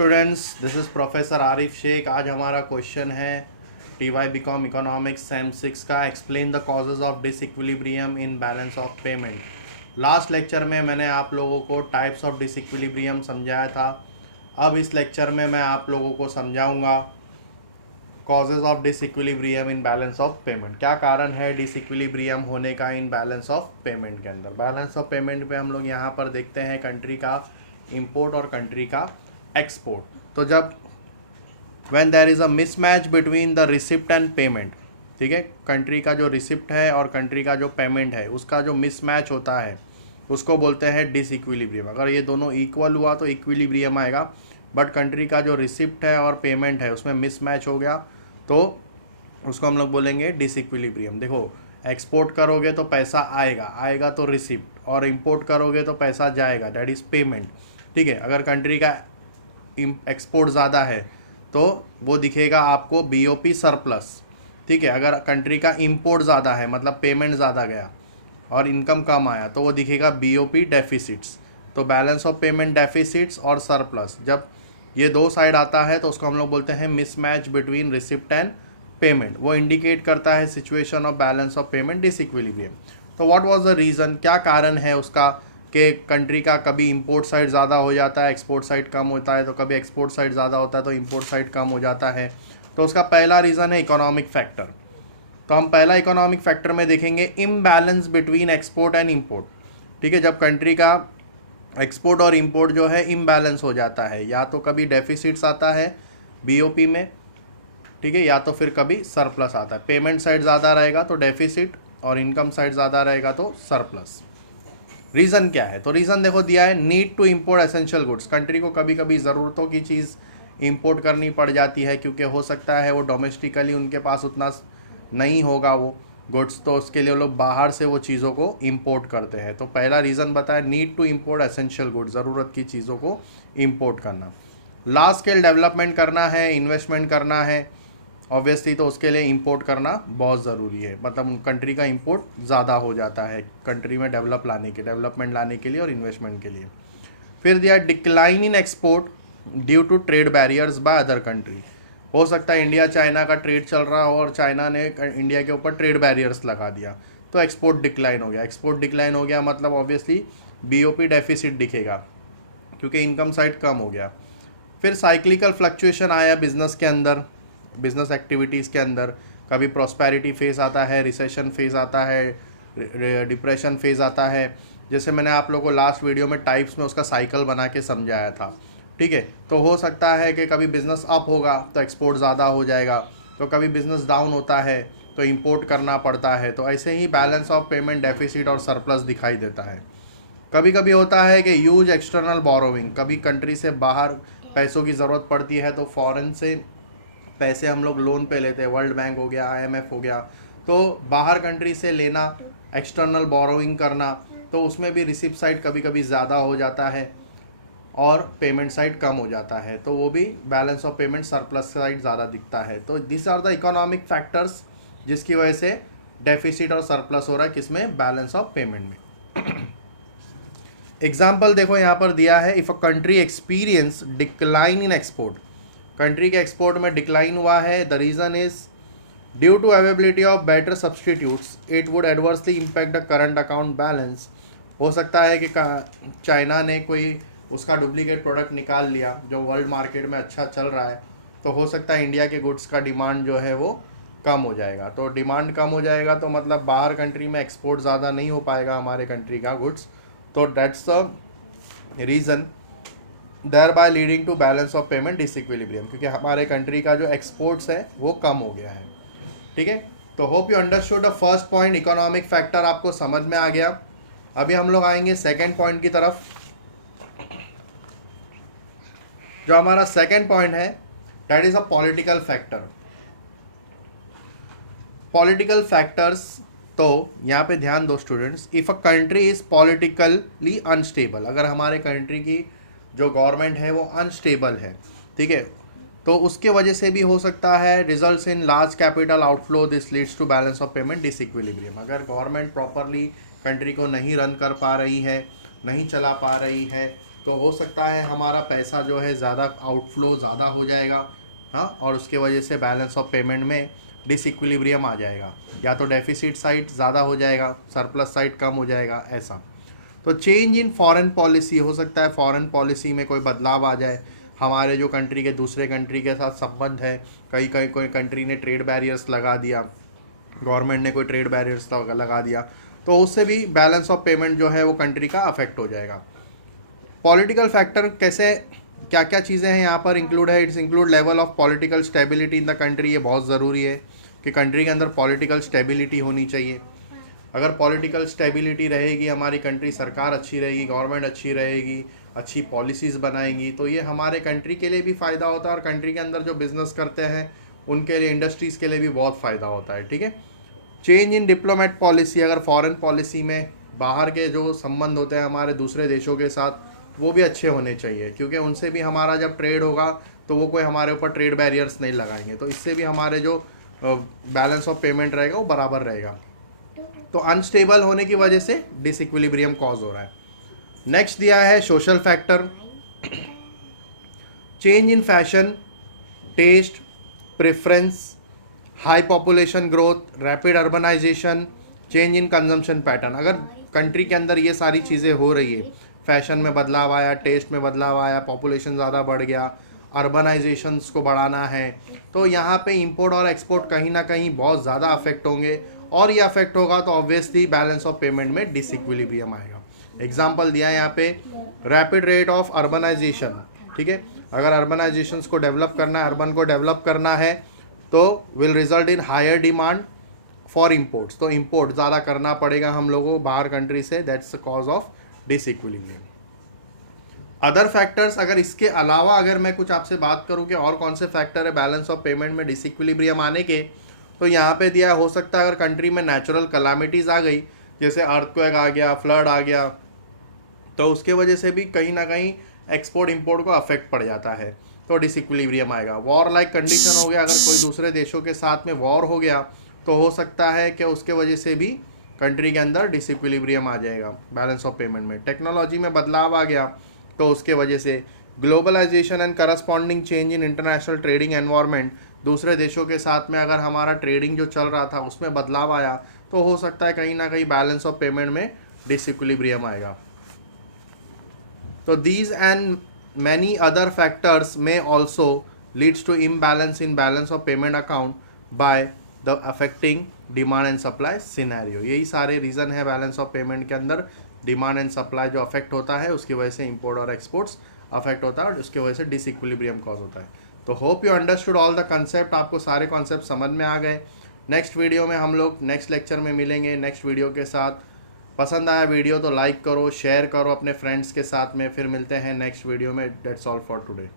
Students, this is professor Arif Shaikh. आज हमारा question है TY BCom इकोनॉमिक्स सेम 6 का। Explain the causes of disequilibrium in balance of payment. Last lecture में मैंने आप लोगों को टाइप्स ऑफ डिसइक्विलिब्रियम समझाया था। अब इस लेक्चर में मैं आप लोगों को समझाऊंगा causes of disequilibrium in balance of payment. क्या कारण है डिसइक्विलिब्रियम होने का इन बैलेंस ऑफ पेमेंट के अंदर। बैलेंस ऑफ पेमेंट पे हम लोग यहाँ पर देखते हैं कंट्री का इंपोर्ट और कंट्री का एक्सपोर्ट। तो जब when there is a mismatch between the receipt and payment, ठीक है, कंट्री का जो रिसिप्ट है और कंट्री का जो पेमेंट है उसका जो मिसमैच होता है उसको बोलते हैं डिसइक्विलिब्रियम। अगर ये दोनों इक्वल हुआ तो इक्विलिब्रियम आएगा, बट कंट्री का जो रिसिप्ट है और पेमेंट है उसमें मिसमैच हो गया तो उसको हम लोग बोलेंगे डिसइक्विलिब्रियम। देखो, एक्सपोर्ट करोगे तो पैसा आएगा तो रिसिप्ट, और इंपोर्ट करोगे तो पैसा जाएगा, दैट इज़ पेमेंट। ठीक है, अगर कंट्री का एक्सपोर्ट ज़्यादा है तो वो दिखेगा आपको BOP सरप्लस। ठीक है, अगर कंट्री का इंपोर्ट ज़्यादा है मतलब पेमेंट ज़्यादा गया और इनकम कम आया तो वो दिखेगा BOP डेफिसिट्स। तो बैलेंस ऑफ पेमेंट डेफिसिट्स और सरप्लस, जब ये दो साइड आता है तो उसको हम लोग बोलते हैं mismatch between receipt and payment. वो इंडिकेट करता है situation of balance of payment disequilibrium. तो व्हाट वाज द रीज़न, क्या कारण है उसका कि कंट्री का कभी इंपोर्ट साइड ज़्यादा हो जाता है, एक्सपोर्ट साइड कम होता है, तो कभी एक्सपोर्ट साइड ज़्यादा होता है तो इंपोर्ट साइड कम हो जाता है। तो उसका पहला रीज़न है इकोनॉमिक फैक्टर। तो हम पहला इकोनॉमिक फैक्टर में देखेंगे imbalance between export and import. ठीक है, जब कंट्री का एक्सपोर्ट और इंपोर्ट जो है इम्बैलेंस हो जाता है, या तो कभी डेफिसिट्स आता है BOP में, ठीक है, या तो फिर कभी सरप्लस आता है। पेमेंट साइड ज़्यादा रहेगा तो डेफिसिट और इनकम साइड ज़्यादा रहेगा तो सरप्लस। रीज़न क्या है, तो रीज़न देखो दिया है, need to import essential goods. Country को कभी कभी ज़रूरतों की चीज़ इंपोर्ट करनी पड़ जाती है क्योंकि हो सकता है वो डोमेस्टिकली उनके पास उतना नहीं होगा वो गुड्स, तो उसके लिए वो लोग बाहर से वो चीज़ों को इंपोर्ट करते हैं। तो पहला रीज़न बताया, need to import essential goods, ज़रूरत की चीज़ों को इंपोर्ट करना। लार्ज स्केल डेवलपमेंट करना है, इन्वेस्टमेंट करना है ऑब्वियसली, तो उसके लिए इंपोर्ट करना बहुत ज़रूरी है। मतलब कंट्री का इंपोर्ट ज़्यादा हो जाता है कंट्री में डेवलपमेंट लाने के लिए और इन्वेस्टमेंट के लिए। फिर दिया decline in export due to trade barriers by other country. हो सकता है इंडिया चाइना का ट्रेड चल रहा हो और चाइना ने इंडिया के ऊपर ट्रेड बैरियर्स लगा दिया तो एक्सपोर्ट डिक्लाइन हो गया। एक्सपोर्ट डिक्लाइन हो गया मतलब ऑब्वियसली BOP डेफिसिट दिखेगा क्योंकि इनकम साइड कम हो गया। फिर साइक्लिकल फ्लक्चुएशन आया बिजनेस के अंदर, बिजनेस एक्टिविटीज़ के अंदर। कभी प्रॉस्पेरिटी फेज़ आता है, रिसेशन फेज़ आता है, डिप्रेशन फेज़ आता है। जैसे मैंने आप लोगों को लास्ट वीडियो में टाइप्स में उसका साइकिल बना के समझाया था। ठीक है, तो हो सकता है कि कभी बिज़नेस अप होगा तो एक्सपोर्ट ज़्यादा हो जाएगा, तो कभी बिज़नेस डाउन होता है तो इंपोर्ट करना पड़ता है। तो ऐसे ही बैलेंस ऑफ पेमेंट डेफिसिट और सरप्लस दिखाई देता है। कभी कभी होता है कि यूज एक्सटर्नल बोरोविंग, कभी कंट्री से बाहर पैसों की ज़रूरत पड़ती है तो फॉरेन से पैसे हम लोग लोन पे लेते हैं, वर्ल्ड बैंक हो गया, IMF हो गया, तो बाहर कंट्री से लेना, एक्सटर्नल बोरोइंग करना, तो उसमें भी रिसिप्ट साइड कभी कभी ज़्यादा हो जाता है और पेमेंट साइड कम हो जाता है, तो वो भी balance of payment surplus side ज़्यादा दिखता है। तो this are the economic factors जिसकी वजह से डेफिसिट और सरप्लस हो रहा है किसमें, बैलेंस ऑफ पेमेंट में। एग्जाम्पल देखो यहाँ पर दिया है, if a country experience decline in export, country के एक्सपोर्ट में डिक्लाइन हुआ है, the reason is due to availability of better substitutes it would adversely impact the current account balance. हो सकता है कि चाइना ने कोई उसका डुप्लीकेट प्रोडक्ट निकाल लिया जो वर्ल्ड मार्केट में अच्छा चल रहा है, तो हो सकता है इंडिया के गुड्स का डिमांड जो है वो कम हो जाएगा। तो डिमांड कम हो जाएगा तो मतलब बाहर कंट्री में एक्सपोर्ट ज़्यादा नहीं हो पाएगा हमारे कंट्री का गुड्स, तो that's the reason thereby leading to balance of payment disequilibrium, क्योंकि हमारे कंट्री का जो एक्सपोर्ट्स है वो कम हो गया है। ठीक है, तो hope you understood the first point, economic factor आपको समझ में आ गया। अभी हम लोग आएंगे सेकंड पॉइंट की तरफ। जो हमारा सेकंड पॉइंट है that is a political factor. Political factors, तो यहाँ पे ध्यान दो students, if a country is politically unstable, अगर हमारे कंट्री की जो गवर्नमेंट है वो अनस्टेबल है, ठीक है, तो उसके वजह से भी हो सकता है results in large capital outflow, this leads to balance of payment disequilibrium. अगर गवर्नमेंट प्रॉपरली कंट्री को नहीं रन कर पा रही है, नहीं चला पा रही है, तो हो सकता है हमारा पैसा जो है ज़्यादा आउटफ्लो ज़्यादा हो जाएगा, हाँ, और उसके वजह से बैलेंस ऑफ पेमेंट में डिसइक्विलिब्रियम आ जाएगा, या तो डेफिसिट साइड ज़्यादा हो जाएगा, सरप्लस साइड कम हो जाएगा, ऐसा। तो चेंज इन फॉरेन पॉलिसी, हो सकता है फॉरेन पॉलिसी में कोई बदलाव आ जाए, हमारे जो कंट्री के दूसरे कंट्री के साथ संबंध है, कहीं कहीं कोई कंट्री ने ट्रेड बैरियर्स लगा दिया, गवर्नमेंट ने कोई ट्रेड बैरियर्स लगा दिया, तो उससे भी बैलेंस ऑफ पेमेंट जो है वो कंट्री का अफेक्ट हो जाएगा। पॉलिटिकल फैक्टर कैसे, क्या क्या चीज़ें हैं यहाँ पर इंक्लूड है, it's include level of political stability in the country. ये बहुत ज़रूरी है कि कंट्री के अंदर पॉलिटिकल स्टेबिलिटी होनी चाहिए। अगर पॉलिटिकल स्टेबिलिटी रहेगी, हमारी कंट्री सरकार अच्छी रहेगी, गवर्नमेंट अच्छी रहेगी, अच्छी पॉलिसीज़ बनाएंगी, तो ये हमारे कंट्री के लिए भी फ़ायदा होता है और कंट्री के अंदर जो बिज़नेस करते हैं उनके लिए, इंडस्ट्रीज़ के लिए भी बहुत फ़ायदा होता है, ठीक है। चेंज इन डिप्लोमेट पॉलिसी, अगर फॉरेन पॉलिसी में बाहर के जो संबंध होते हैं हमारे दूसरे देशों के साथ, वो भी अच्छे होने चाहिए, क्योंकि उनसे भी हमारा जब ट्रेड होगा तो वो कोई हमारे ऊपर ट्रेड बैरियर्स नहीं लगाएंगे, तो इससे भी हमारे जो बैलेंस ऑफ पेमेंट रहेगा वो बराबर रहेगा। तो अनस्टेबल होने की वजह से डिसइक्विलिब्रियम कॉज हो रहा है। नेक्स्ट दिया है social factor, change in fashion, taste, preference, high population growth, rapid urbanisation, change in consumption pattern. अगर कंट्री के अंदर ये सारी चीज़ें हो रही है, फैशन में बदलाव आया, टेस्ट में बदलाव आया, पॉपुलेशन ज़्यादा बढ़ गया, अर्बनाइजेशंस को बढ़ाना है, तो यहाँ पे इंपोर्ट और एक्सपोर्ट कहीं ना कहीं बहुत ज़्यादा अफेक्ट होंगे, और ये अफेक्ट होगा तो ऑब्वियसली बैलेंस ऑफ पेमेंट में डिसइक्विलिब्रियम आएगा। एग्जाम्पल दिया है यहाँ पे, रैपिड रेट ऑफ अर्बनाइजेशन, ठीक है, अगर अर्बनाइजेशंस को डेवलप करना है, अर्बन को डेवलप करना है, तो will result in higher demand for imports, तो इम्पोर्ट ज़्यादा करना पड़ेगा हम लोगों को बाहर कंट्री से, that's the cause of disequilibrium. Other factors, अगर इसके अलावा अगर मैं कुछ आपसे बात करूं कि और कौन से फैक्टर है बैलेंस ऑफ पेमेंट में डिसइक्विलिब्रियम आने के, तो यहाँ पे दिया हो सकता है अगर कंट्री में नेचुरल कैलामिटीज़ आ गई, जैसे अर्थक्वेक आ गया, फ्लड आ गया, तो उसके वजह से भी कहीं ना कहीं एक्सपोर्ट इंपोर्ट को अफेक्ट पड़ जाता है, तो डिसइक्विलिब्रियम आएगा। वॉर लाइक कंडीशन हो गया, अगर कोई दूसरे देशों के साथ में वॉर हो गया तो हो सकता है कि उसके वजह से भी कंट्री के अंदर डिसइक्विलिब्रियम आ जाएगा बैलेंस ऑफ पेमेंट में। टेक्नोलॉजी में बदलाव आ गया तो उसके वजह से, globalisation and corresponding change in international trading environment, दूसरे देशों के साथ में अगर हमारा ट्रेडिंग जो चल रहा था उसमें बदलाव आया तो हो सकता है कहीं ना कहीं बैलेंस ऑफ पेमेंट में डिसइक्विलिब्रियम आएगा। तो these and many other factors may also leads to imbalance in balance of payment account by the affecting demand and supply scenario. यही सारे रीज़न है बैलेंस ऑफ पेमेंट के अंदर, डिमांड एंड सप्लाई जो affect होता है उसकी वजह से इंपोर्ट और एक्सपोर्ट्स अफेक्ट होता है और उसकी वजह से डिसइक्विलिब्रियम कॉज होता है। तो hope you understood all the concept, आपको सारे कॉन्सेप्ट समझ में आ गए। नेक्स्ट वीडियो में हम लोग नेक्स्ट लेक्चर में मिलेंगे नेक्स्ट वीडियो के साथ। पसंद आया वीडियो तो लाइक करो, शेयर करो अपने फ्रेंड्स के साथ में, फिर मिलते हैं नेक्स्ट वीडियो में। That's all for today.